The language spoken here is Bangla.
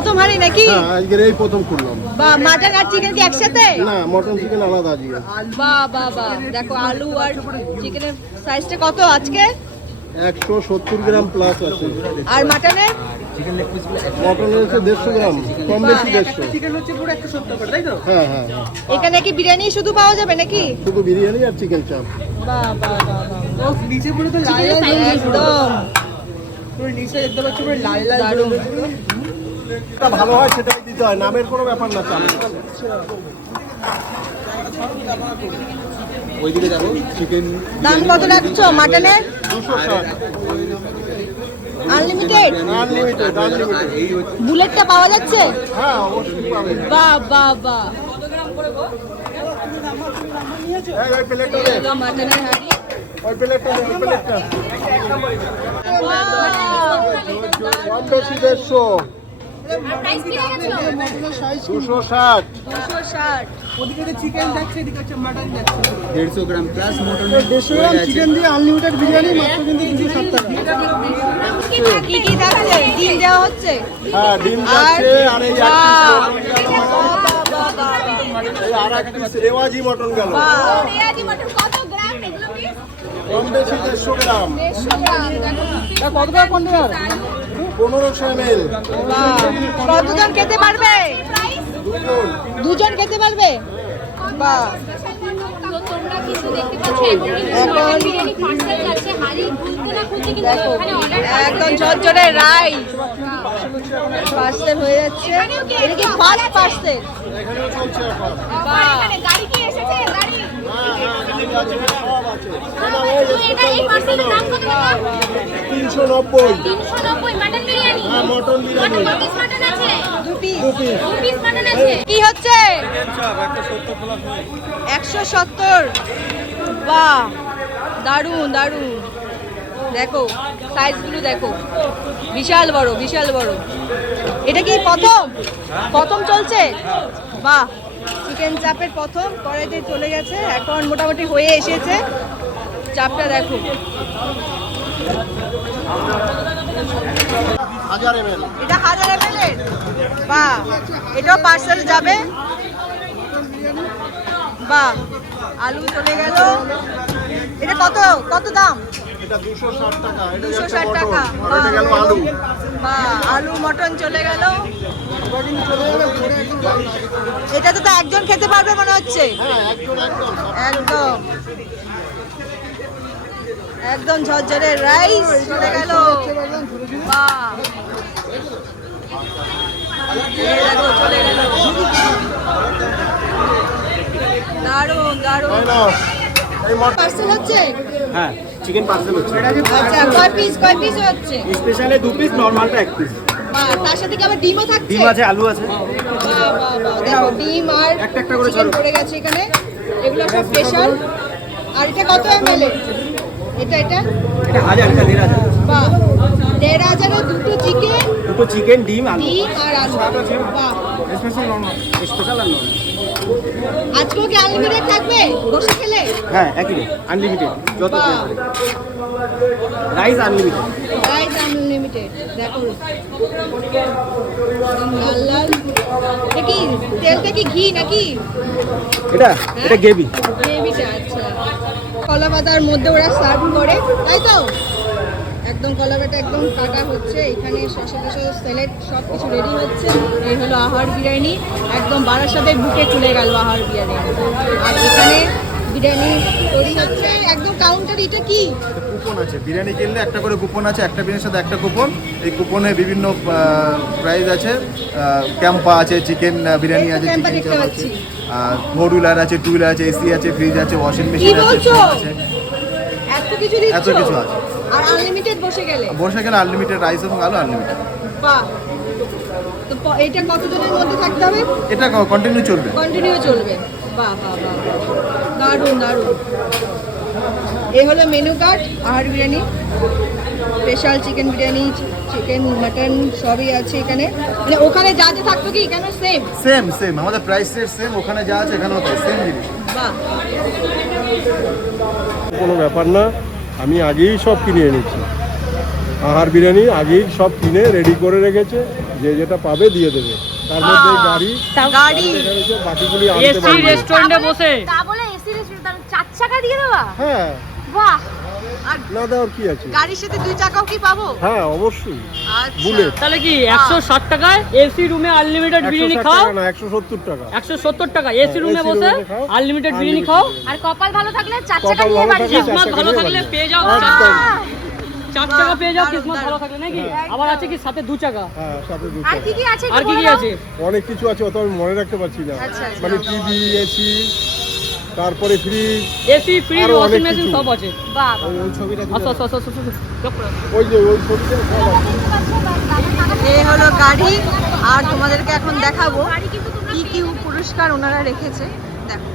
প্রথম হাঁড়ি নাকি? হ্যাঁ, আজকে এই প্রথম করলাম। বা মাটন আর চিকেন কি একসাথে? না, মটন চিকেন আলাদা আজকে। বাহ বাহ বাহ, দেখো আলু আর চিকেনের সাইজটা কত আজকে? 170 গ্রাম প্লাস আছে। আর মাটনের? মটনের হচ্ছে 150 গ্রাম, কম বেশি 150। চিকেন হচ্ছে পুরো 170 করে, তাই তো? হ্যাঁ হ্যাঁ, এখানে কি বিরিয়ানি শুধু পাওয়া যাবে নাকি? শুধু বিরিয়ানি আর চিকেন চাপ। বাহ বাহ বাহ বাহ, ও নিচে পুরো তো লাল লাল একদম পুরো নিচে দেখতে পাচ্ছ পুরো লাল লাল দারুণ। যেটা ভালো হয় সেটাই দিতে হয়, নামের কোনো ব্যাপার না। চাল ওইদিকে যাবো চিকেন। দাম কত রাখছো মাটনের? 260। আনলিমিটেড? Unlimited, unlimited. বুলেটটা পাওয়া যাচ্ছে? হ্যাঁ, অবশ্যই পাবে। বাহ বাহ বাহ, ওই প্লেটটা দে, এগুলো মাটনের হাঁড়ি। ওই প্লেটটা দে, ওই প্লেটটা। কম বেশি 150। 260। 260। ওদিকে যে চিকেন যাচ্ছে, এদিকে হচ্ছে মাটন যাচ্ছে। 150 গ্রাম প্লাস মটন। 150 গ্রাম চিকেন দিয়ে আনলিমিটেড বিরিয়ানি মাত্র কিন্তু 270 টাকা। কি কি থাকছে? ডিম দেওয়া হচ্ছে? হ্যাঁ, ডিম যাচ্ছে। আর এই এক বাহ, piece বাহ, মটন গেল। বাহ, বাহ, বাহ, বাহ। এই আর এক piece রেওয়াজি মটন গেল। বাহ। কম বেশি 150 গ্রাম। কত টাকা কন্টেনার? 1500 ml। বাহ। কতজন খেতে পারবে? দুজন। দুজন খেতে পারবে? বাহ। তোমরা কিছু দেখতে পাচ্ছ এখন বিরিয়ানি পার্সেল যাচ্ছে, হাড়ি খুলতে না খুলতে কিন্তু দেখো এখানে অর্ডার একদম ঝরঝরে রাইস পার্সেল হয়ে যাচ্ছে। এটা কি ফার্স্ট পার্সেল? এখানেও চলছে এখন। বাহ। এখানে গাড়ি কি এসেছে? গাড়ি হ্যাঁ হ্যাঁ, গাড়ি আছে, সব আছে। তো এটা এই পার্সেলের দাম কত টাকা? 390। 390 মাটন বিরিয়ানি। হ্যাঁ, মটন বিরিয়ানি। কত পিস মাটন আছে? দু পিস। 2 piece। 2 পিস মাটন আছে। কি হচ্ছে? 170। বাহ, দারুণ দারুণ। দেখো সাইজগুলো দেখো, বিশাল বড় বিশাল বড়। এটা কি প্রথম প্রথম চলছে? বাহ, চিকেন চাপের প্রথম কড়াইতে চলে গেছে, এখন মোটামুটি হয়ে এসেছে। চাপটা দেখো, 1000 ml। এটা 1000 ml এর। বাহ, এটাও পার্সেল যাবে। বাহ, আলু চলে গেল। এটা কত কত দাম? এটা 260 টাকা। এটা 260 যাচ্ছে টাকা। মটন। আর এটা গেল আলু। বাহ, আলু মটন চলে গেল। এটা তো একজন খেতে পারবে মনে হচ্ছে। হ্যাঁ, একদম একদম। একদম একদম ঝরঝরে রাইস চলে গেল। বাহ, এই দেখো চলে গেল। দারুণ দারুণ। তাই না? এই মটন পার্সেল হচ্ছে? হ্যাঁ, চিকেন পার্সেল হচ্ছে। আচ্ছা, কয় পিস হচ্ছে? স্পেশালে 2 পিস, নরমালটা 1 পিস। বাহ, তার সাথে কি আবার ডিমও থাকছে? ডিম আছে, আলু আছে। বাহ, বাহ, বাহ, দেখো ডিম আর একটা একটা করে চিকেন ছাড়ো। পড়ে গেছে এখানে। এগুলো সব স্পেশাল। আর এটা কত ml এর? এটা এটা 1000, এটা 1500। বাহ, 1500 এর দুটো চিকেন, দুটো চিকেন, ডিম, আলু। ডিম আর আলু। বাহ, স্পেশাল নরমাল, স্পেশাল আর নরমাল। আজকেও কি আনলিমিটেড থাকবে বসে খেলে? হ্যাঁ, একই রেট, আনলিমিটেড। যত বাহ, রাইস আনলিমিটেড। Rice unlimited. দেখো একদম লাল লাল। এটা কি তেলটা কি ঘি নাকি? এটা গ্রেভি। গ্রেভিটা, আচ্ছা। কলা পাতার মধ্যে ওরা সার্ভ করে, তাই তো? একদম কলা পাতা একদম কাটা হচ্ছে, এখানে শসা টসা স্যালাড সব কিছু রেডি হচ্ছে। এই হলো আহার বিরিয়ানি, একদম বারাসাতের বুকে খুলে গেল আহার বিরিয়ানি। আর এখানে বিরিয়ানি তৈরি হচ্ছে একদম কাউন্টার। এটা কি? কুপন আছে, বিরিয়ানি কিনলে একটা করে কুপন আছে, একটা বিরিয়ানির সাথে একটা কুপন। এই কুপনে বিভিন্ন প্রাইস আছে। ক্যাম্পা আছে, চিকেন বিরিয়ানি আছে, ক্যাম্পা চিকেন দেখতে চাপ পাচ্ছি। আছে, 4 হুইলার আছে, 2 হুইলার আছে, এসি আছে, ফ্রিজ আছে, ওয়াশিং কি মেশিন আছে, বলছো? ফোন আছে। এত কিছু দিচ্ছ? এত কিছু আছে। আর আনলিমিটেড বসে গেলে? বসে গেলে আনলিমিটেড রাইস এবং আলু আনলিমিটেড। বাহ, তো এটা কতজনের মধ্যে থাকতে হবে? এটা কন্টিনিউ চলবে। কন্টিনিউ চলবে। বাহ বাহ বাহ, দারুণ দারুণ। এই হলো মেনু কার্ড আহার biryani. Special chicken biryani, chicken mutton সবই আছে এখানে। মানে ওখানে যা যা থাকতো কি এখানে সেম? সেম সেম, আমাদের প্রাইস রেট সেম। ওখানে যা আছে এখানেও তাই, সেম জিনিস। বাহ, কোনো ব্যাপার না, আমি আগেই সব কিনে এনেছি। আহার বিরিয়ানি আগেই সব কিনে রেডি করে রেখেছে, যে যেটা পাবে দিয়ে দেবে, তার মধ্যে গাড়ি গাড়ি এসে বাকিগুলি আনতে এসি পারবে। রেস্টুরেন্টে বসে তা বলে এসি রেস্টুরেন্ট 4 চাকা দিয়ে দেওয়া? হ্যাঁ, বাহ, আর না দেওয়ার কি আছে? গাড়ির সাথে 2 চাকাও কি পাবো? হ্যাঁ অবশ্যই, আচ্ছা। বুলেট। তাহলে কি 160 টাকায় এসি রুমে আনলিমিটেড বিরিয়ানি 160 খাও, টাকা না 170 টাকা। 170 টাকা এসি রুমে AC বসে রুমে খাও, আনলিমিটেড বিরিয়ানি খাও। আর কপাল ভালো থাকলে 4 চাকা কপাল নিয়ে ভালো বাড়ি থাকলে যাও। কিসমত চার ভালো চাকা থাকলে নিয়ে পেয়ে যাও একদম। 4 টাকা পেয়ে যাও, দারুণ, কিসমত ভালো দারুণ। থাকলে নাকি। আবার আছে কি সাথে 2 চাকা, হ্যাঁ, সাথে দু আর চাকা। কি কি আছে আর কি একটু কি বলো? আছে? অনেক কিছু আছে, অত আমি মনে রাখতে পারছি না। আচ্ছা, আচ্ছা। মানে টিভি, এসি, তারপরে ফ্রিজ, এসি ফ্রিজ আরো ওয়াশিং অনেক মেশিন কিছু। সব আছে। বাহ, ওই ছবিটা আসো আসো আসো আসো, আসো, যোগ করো। ওই যে ওই ছবিটা সব আছে। দেখতে পাচ্ছো দাদা টাকা এই হলো গাড়ি, আর তোমাদেরকে এখন দেখাবো গাড়ি কিন্তু তোমরা কি কি পুরস্কার ওনারা রেখেছে। দেখো